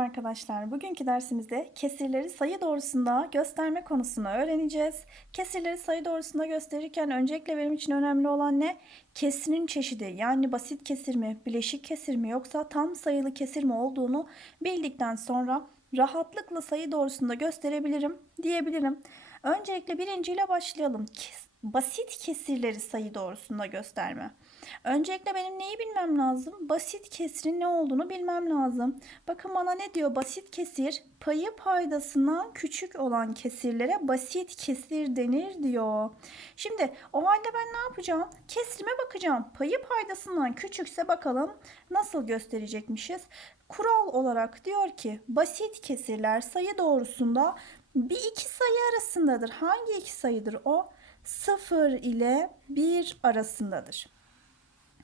arkadaşlar. Bugünkü dersimizde kesirleri sayı doğrusunda gösterme konusunu öğreneceğiz. Kesirleri sayı doğrusunda gösterirken öncelikle benim için önemli olan ne? Kesirin çeşidi yani basit kesir mi, bileşik kesir mi yoksa tam sayılı kesir mi olduğunu bildikten sonra rahatlıkla sayı doğrusunda gösterebilirim diyebilirim. Öncelikle birinciyle başlayalım. Basit kesirleri sayı doğrusunda gösterme. Öncelikle benim neyi bilmem lazım? Basit kesirin ne olduğunu bilmem lazım. Bakın bana ne diyor? Basit kesir payı paydasından küçük olan kesirlere basit kesir denir diyor. Şimdi o halde ben ne yapacağım? Kesrime bakacağım. Payı paydasından küçükse bakalım nasıl gösterecekmişiz? Kural olarak diyor ki basit kesirler sayı doğrusunda bir iki sayı arasındadır. Hangi iki sayıdır o? 0 ile 1 arasındadır.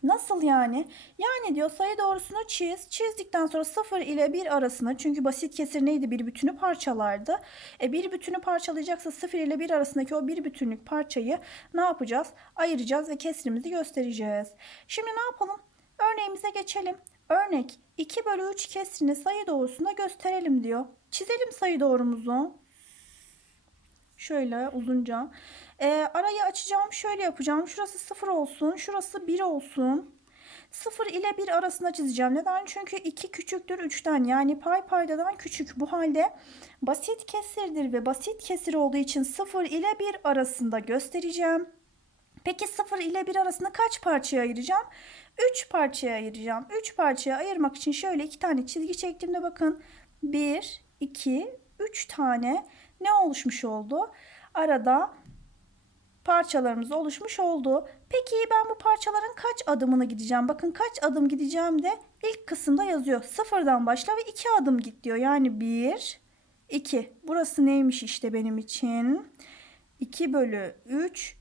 Nasıl yani? Yani diyor sayı doğrusunu çiz. Çizdikten sonra 0 ile 1 arasında çünkü basit kesir neydi? Bir bütünü parçalardı. E bir bütünü parçalayacaksa 0 ile 1 arasındaki o bir bütünlük parçayı ne yapacağız? Ayıracağız ve kesrimizi göstereceğiz. Şimdi ne yapalım? Örneğimize geçelim. Örnek 2 bölü 3 kesrini sayı doğrusunda gösterelim diyor. Çizelim sayı doğrumuzu. Şöyle uzunca. E, arayı açacağım. Şöyle yapacağım. Şurası 0 olsun. Şurası 1 olsun. 0 ile 1 arasında çizeceğim. Neden? Çünkü 2 küçüktür 3'ten. Yani pay paydadan küçük. Bu halde basit kesirdir ve basit kesir olduğu için 0 ile 1 arasında göstereceğim. Peki 0 ile 1 arasında kaç parçaya ayıracağım? 3 parçaya ayıracağım. 3 parçaya ayırmak için şöyle 2 tane çizgi çektiğimde bakın. 1, 2, 3 tane ne oluşmuş oldu? Arada parçalarımız oluşmuş oldu. Peki ben bu parçaların kaç adımını gideceğim? Bakın kaç adım gideceğim de ilk kısımda yazıyor. Sıfırdan başla ve 2 adım git diyor. Yani 1, 2. Burası neymiş işte benim için? 2 bölü 3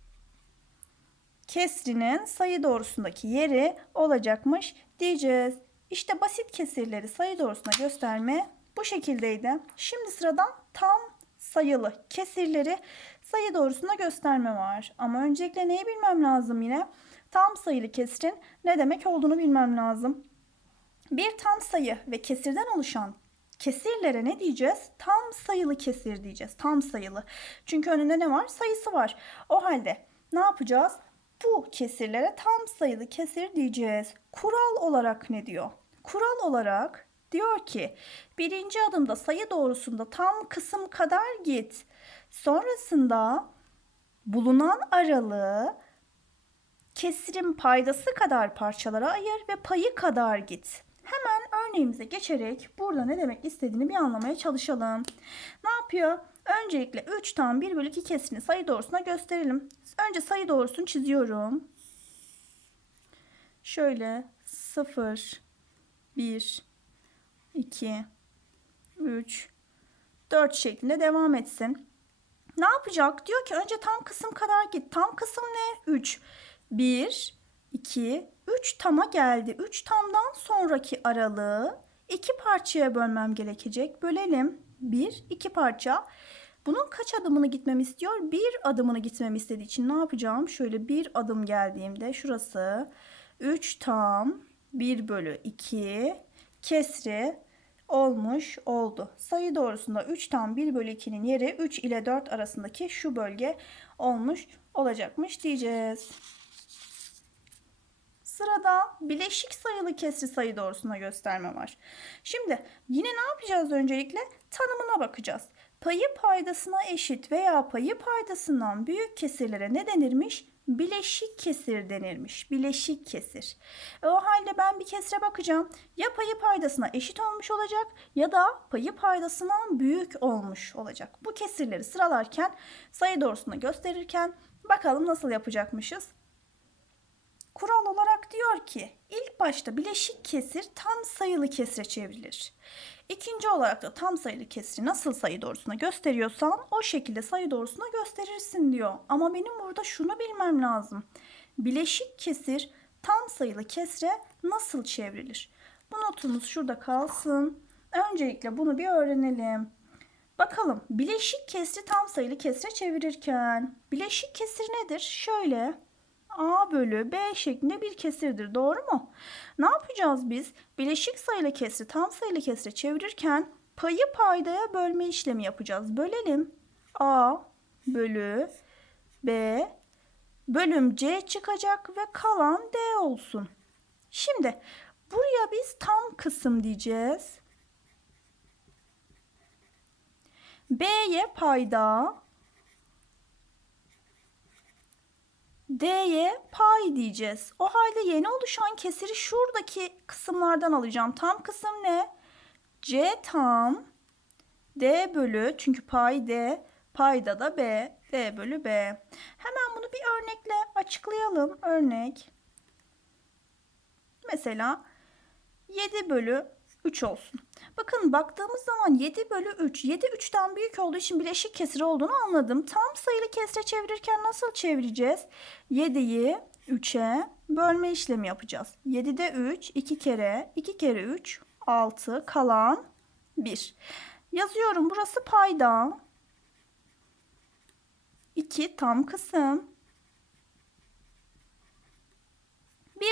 kesrinin sayı doğrusundaki yeri olacakmış diyeceğiz. İşte basit kesirleri sayı doğrusuna gösterme bu şekildeydi. Şimdi sıradan tam sayılı kesirleri sayı doğrusunda gösterme var. Ama öncelikle neyi bilmem lazım yine? Tam sayılı kesirin ne demek olduğunu bilmem lazım. Bir tam sayı ve kesirden oluşan kesirlere ne diyeceğiz? Tam sayılı kesir diyeceğiz. Tam sayılı. Çünkü önünde ne var? Sayısı var. O halde ne yapacağız? Bu kesirlere tam sayılı kesir diyeceğiz. Kural olarak ne diyor? Kural olarak diyor ki birinci adımda sayı doğrusunda tam kısım kadar git. Sonrasında bulunan aralığı kesirin paydası kadar parçalara ayır ve payı kadar git. Hemen örneğimize geçerek burada ne demek istediğini bir anlamaya çalışalım. Ne yapıyor? Öncelikle 3 tam 1 bölü 2 kesirini sayı doğrusuna gösterelim. Önce sayı doğrusunu çiziyorum. Şöyle 0, 1, 2, 3, 4 şeklinde devam etsin. Ne yapacak? Diyor ki önce tam kısım kadar git. Tam kısım ne? 3. 1, 2, 3 tama geldi. 3 tamdan sonraki aralığı iki parçaya bölmem gerekecek. Bölelim. 1, 2 parça. Bunun kaç adımını gitmemi istiyor? Bir adımını gitmemi istediği için ne yapacağım? Şöyle bir adım geldiğimde şurası 3 tam 1 bölü 2 kesri olmuş oldu. Sayı doğrusunda 3 tam 1 bölü 2'nin yeri 3 ile 4 arasındaki şu bölge olmuş olacakmış diyeceğiz. Sırada bileşik sayılı kesri sayı doğrusuna gösterme var. Şimdi yine ne yapacağız öncelikle? Tanımına bakacağız. Payı paydasına eşit veya payı paydasından büyük kesirlere ne denirmiş? Bileşik kesir denirmiş. Bileşik kesir. E, o halde ben bir kesre bakacağım. Ya payı paydasına eşit olmuş olacak ya da payı paydasından büyük olmuş olacak. Bu kesirleri sıralarken sayı doğrusunda gösterirken bakalım nasıl yapacakmışız. Kural olarak diyor ki ilk başta bileşik kesir tam sayılı kesre çevrilir. İkinci olarak da tam sayılı kesri nasıl sayı doğrusuna gösteriyorsan o şekilde sayı doğrusuna gösterirsin diyor. Ama benim burada şunu bilmem lazım. Bileşik kesir tam sayılı kesre nasıl çevrilir? Bu notumuz şurada kalsın. Öncelikle bunu bir öğrenelim. Bakalım bileşik kesri tam sayılı kesre çevirirken bileşik kesir nedir? Şöyle A bölü B şeklinde bir kesirdir. Doğru mu? Ne yapacağız biz? Bileşik sayılı kesri tam sayılı kesre çevirirken payı paydaya bölme işlemi yapacağız. Bölelim. A bölü B bölüm C çıkacak ve kalan D olsun. Şimdi buraya biz tam kısım diyeceğiz. B'ye payda D'ye pay diyeceğiz. O halde yeni oluşan kesiri şuradaki kısımlardan alacağım. Tam kısım ne? C tam D bölü çünkü pay D payda da B D bölü B. Hemen bunu bir örnekle açıklayalım. Örnek mesela 7 bölü 3 olsun. Bakın baktığımız zaman 7 bölü 3. 7 3'ten büyük olduğu için bileşik kesir olduğunu anladım. Tam sayılı kesre çevirirken nasıl çevireceğiz? 7'yi 3'e bölme işlemi yapacağız. 7'de 3 2 kere 2 kere 3 6 kalan 1. Yazıyorum burası payda. 2 tam kısım.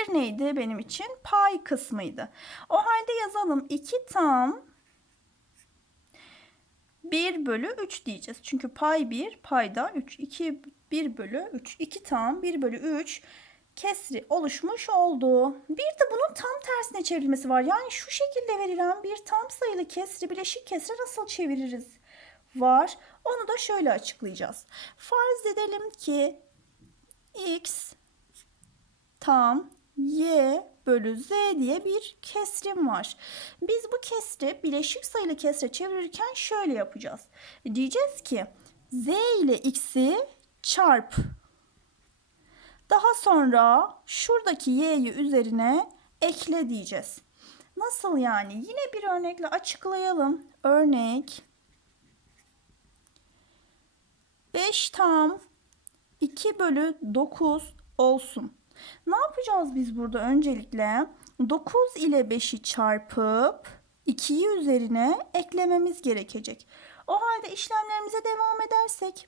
Bir neydi benim için? Pay kısmıydı. O halde yazalım 2 tam 1 bölü 3 diyeceğiz. Çünkü pay 1, payda 3. 2, 1 bölü 3. 2 tam 1 bölü 3 kesri oluşmuş oldu. Bir de bunun tam tersine çevrilmesi var. Yani şu şekilde verilen bir tam sayılı kesri bileşik kesre nasıl çeviririz? Var. Onu da şöyle açıklayacağız. Farz edelim ki x tam y bölü z diye bir kesrim var. Biz bu kesri bileşik sayılı kesre çevirirken şöyle yapacağız. Diyeceğiz ki z ile x'i çarp. Daha sonra şuradaki y'yi üzerine ekle diyeceğiz. Nasıl yani? Yine bir örnekle açıklayalım. Örnek 5 tam 2 bölü 9 olsun. Ne yapacağız biz burada öncelikle? 9 ile 5'i çarpıp 2'yi üzerine eklememiz gerekecek. O halde işlemlerimize devam edersek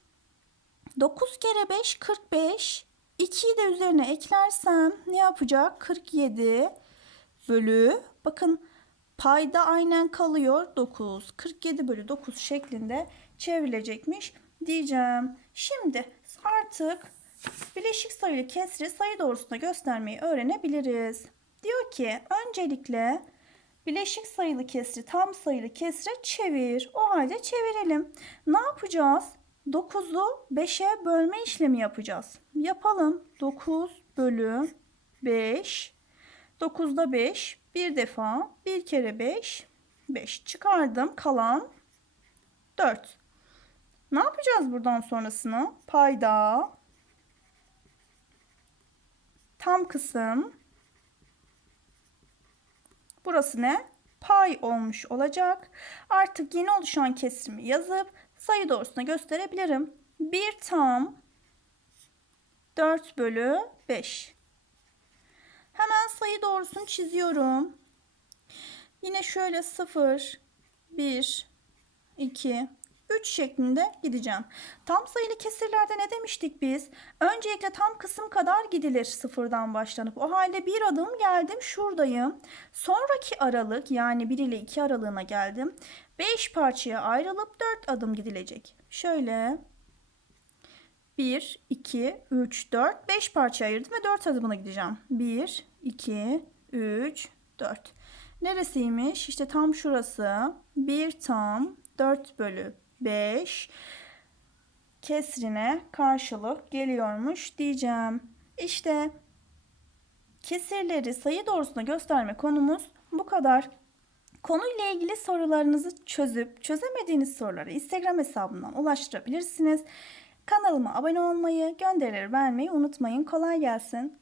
9 kere 5 45 2'yi de üzerine eklersem ne yapacak? 47 bölü bakın payda aynen kalıyor 9. 47 bölü 9 şeklinde çevrilecekmiş diyeceğim. Şimdi artık bileşik sayılı kesri sayı doğrusunda göstermeyi öğrenebiliriz. Diyor ki öncelikle bileşik sayılı kesri tam sayılı kesre çevir. O halde çevirelim. Ne yapacağız? 9'u 5'e bölme işlemi yapacağız. Yapalım. 9 bölü 5. 9'da 5. Bir defa. Bir kere 5. 5 çıkardım. Kalan 4. Ne yapacağız buradan sonrasını? Payda tam kısım burası ne? Pay olmuş olacak. Artık yeni oluşan kesimi yazıp sayı doğrusuna gösterebilirim. 1 tam 4 bölü 5. Hemen sayı doğrusunu çiziyorum. Yine şöyle 0, 1, 2, 3 şeklinde gideceğim. Tam sayılı kesirlerde ne demiştik biz? Öncelikle tam kısım kadar gidilir sıfırdan başlanıp. O halde bir adım geldim şuradayım. Sonraki aralık yani 1 ile 2 aralığına geldim. 5 parçaya ayrılıp 4 adım gidilecek. Şöyle 1, 2, 3, 4, 5 parçaya ayırdım ve 4 adımına gideceğim. 1, 2, 3, 4. Neresiymiş? İşte tam şurası. 1 tam 4 bölü 5 kesrine karşılık geliyormuş diyeceğim. İşte kesirleri sayı doğrusuna gösterme konumuz bu kadar. Konuyla ilgili sorularınızı çözüp çözemediğiniz soruları Instagram hesabından ulaştırabilirsiniz. Kanalıma abone olmayı, gönderileri vermeyi unutmayın. Kolay gelsin.